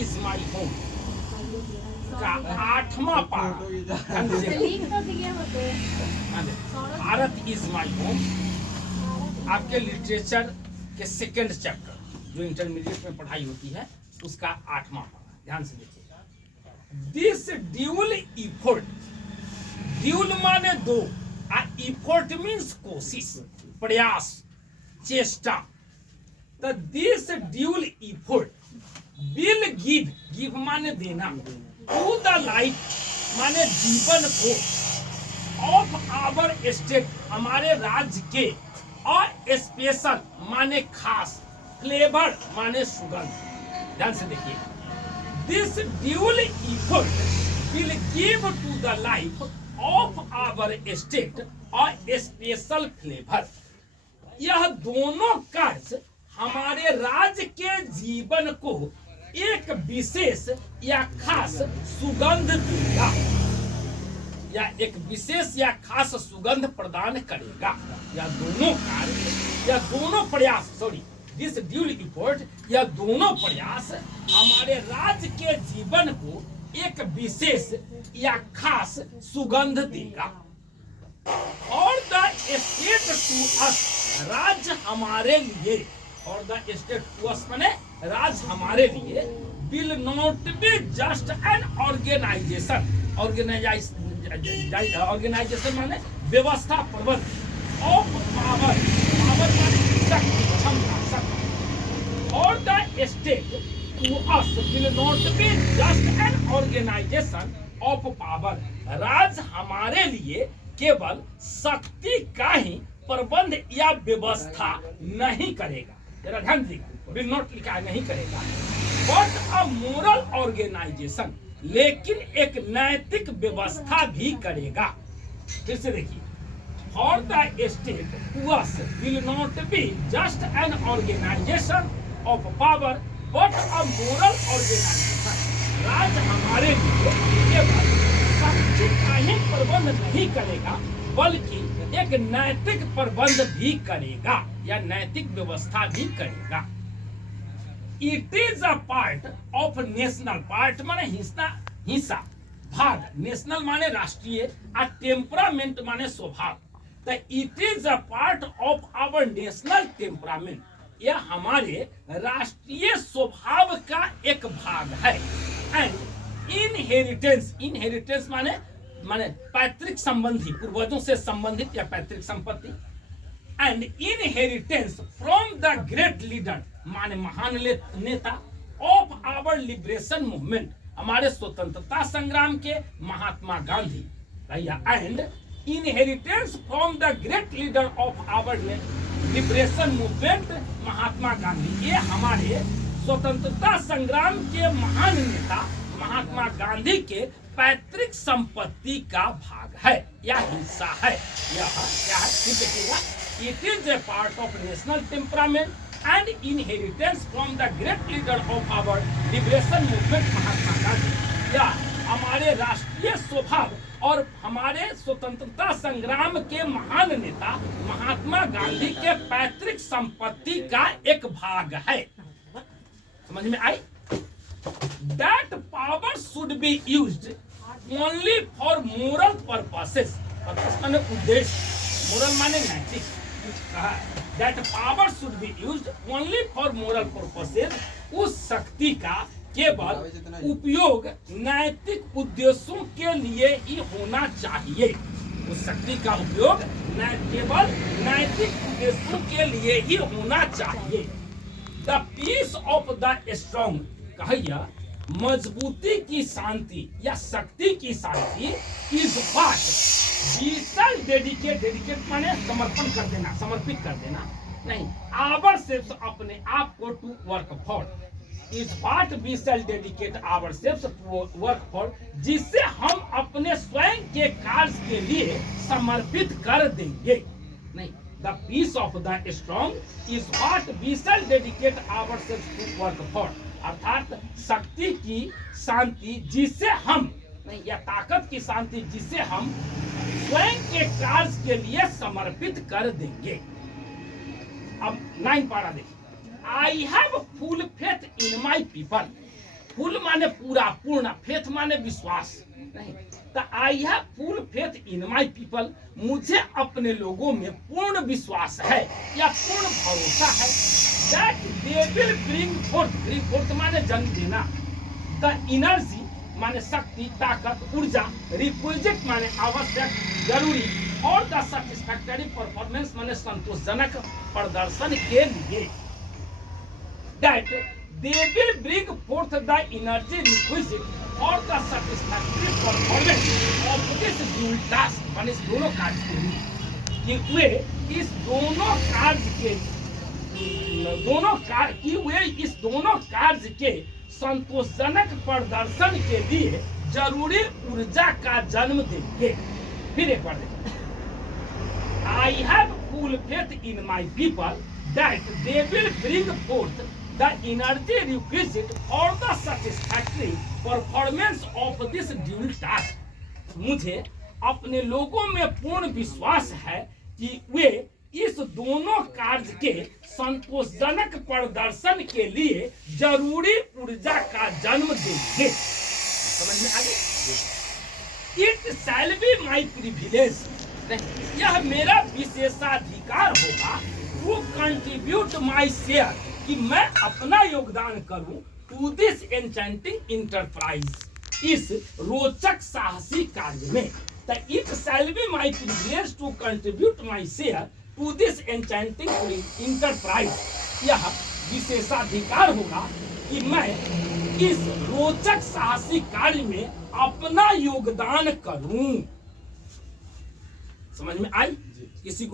Is my home का 8वां पारा। Bharat is my home आपके लिटरेचर के सेकंड चैप्टर जो इंटरमीडिएट में पढ़ाई होती है उसका 8वां पारा, ध्यान से देखिए। दिस ड्यूल इफोर्ट, ड्यूल माने दो, इफोर्ट मीन्स कोशिश, प्रयास, चेष्टा। तो this dual effort will give, give माने देना, टू द लाइफ माने जीवन को, ऑफ आवर स्टेट हमारे राज्य के, और स्पेशल माने खास, फ्लेवर माने सुगंध। ध्यान से देखिए, this dual effort will give to the life of our state और स्पेशल फ्लेवर। यह दोनों कार्य हमारे राज्य के जीवन को एक विशेष या खास सुगंध देगा, या एक विशेष या खास सुगंध प्रदान करेगा। या दोनों कार्य या दोनों प्रयास, सॉरी, दिस ड्यूल इफोर्ट, यह दोनों प्रयास हमारे राज्य के जीवन को एक विशेष या खास सुगंध देगा। और द स्टेट टू अस, राज्य हमारे लिए, और द स्टेट टू अस माने राज्य हमारे लिए, will not be just an organisation, organisation माने व्यवस्था, प्रबंध, ऑफ पावर, पावर माने शक्ति, क्षमता, शक्ति। और the state to us will not be just an organisation of power, राज्य हमारे लिए केवल शक्ति का ही प्रबंध या व्यवस्था नहीं करेगा, जरा ध्यान दीजिएगा, विल नॉट लिखा है, नहीं करेगा, बट अ मोरल ऑर्गेनाइजेशन, लेकिन एक नैतिक व्यवस्था भी करेगा। फिर से देखिए, for the state to us will not be just an organisation of power but a moral organisation, राज्य हमारे लिए केवल शक्ति का ही प्रबंध नहीं करेगा बल्कि एक नैतिक प्रबंध भी करेगा या नैतिक व्यवस्था भी करेगा। It is a part of national, part माने हिस्सा, हिस्सा, भाग, नेशनल माने राष्ट्रीय, और टेम्परामेंट माने स्वभाव। तो it is a part of our national temperament, यह हमारे राष्ट्रीय स्वभाव का एक भाग है। एंड इनहेरिटेंस, इनहेरिटेंस माने माने पैतृक संबंधी, पूर्वजों से संबंधित या पैतृक संपत्ति। And inheritance from the great leader माने महान नेता, ऑफ आवर लिबरेशन मूवमेंट, हमारे स्वतंत्रता संग्राम के महात्मा गांधी। भैया, and inheritance from the great leader of our liberation movement Mahatma Gandhi, ये हमारे स्वतंत्रता संग्राम के महान नेता महात्मा गांधी के पैतृक संपत्ति का भाग है या हिस्सा है। यह क्या है, देखिएगा, it is a part of national temperament and inheritance from the great leader of our liberation movement Mahatma Gandhi, या हमारे राष्ट्रीय स्वभाव और हमारे स्वतंत्रता संग्राम के महान नेता महात्मा गांधी के पैतृक संपत्ति का एक भाग है। समझ में आई? That power should be used only for moral purposes, purpose माने उद्देश्य, moral माने नैतिक। That power should be used only for moral purposes, उस शक्ति का केवल उपयोग नैतिक उद्देश्यों के लिए ही होना चाहिए। उस शक्ति का उपयोग केवल नैतिक उद्देश्यों के लिए ही होना चाहिए। The peace of the strong, कहिया मजबूती की शांति या शक्ति की शांति, is what we shall dedicate, dedicate माने समर्पण कर देना, समर्पित कर देना, नहीं, आवर सेल्फ अपने आप को to work for, is what we shall dedicate our self to work for, जिससे हम अपने स्वयं के कार्य के लिए समर्पित कर देंगे। नहीं, the peace of the strong is what we shall dedicate our self to work for, अर्थात शक्ति की शांति जिससे हम, या ताकत की शांति जिससे हम स्वयं के कार्य के लिए समर्पित कर देंगे। अब 9 पारा देखिए, I have full faith in my people, full माने पूरा, पूर्ण, फेथ माने विश्वास नहीं। तो I have full faith in my people, मुझे अपने लोगों में पूर्ण विश्वास है या पूर्ण भरोसा है। That they will bring fourth माने जन्म देना, द एनर्जी माने शक्ति, ताकत, ऊर्जा, रिक्विजिट माने आवश्यक, जरूरी, और द सैटिस्फैक्टरी परफॉर्मेंस माने संतोषजनक प्रदर्शन के लिए। That they will bring forth the energy requisite for the satisfactory performance of this dual task। माने इस दोनों कार्य के लिए कि वे इस दोनों कार्य के संतोषजनक प्रदर्शन के लिए जरूरी ऊर्जा का जन्म देंगे। फिर एक बार देखिए, I have full faith in my people that they will bring forth the energy requisite for the satisfactory performance of this dual task। मुझे अपने लोगों में पूर्ण विश्वास है कि वे इस दोनों कार्य के संतोषजनक प्रदर्शन के लिए जरूरी ऊर्जा का जन्म देंगे। समझ में आ गई? It shall be my privilege, यह मेरा विशेषाधिकार होगा, to contribute my share, कि मैं अपना योगदान करूं, टू दिस एन्चेंटिंग इंटरप्राइज, इस रोचक साहसी कार्य में। तो it shall be my privilege to contribute my share to this enchanting enterprise, यह विशेषाधिकार होगा कि मैं इस रोचक साहसी कार्य में अपना योगदान करूं। समझ में आई? किसी को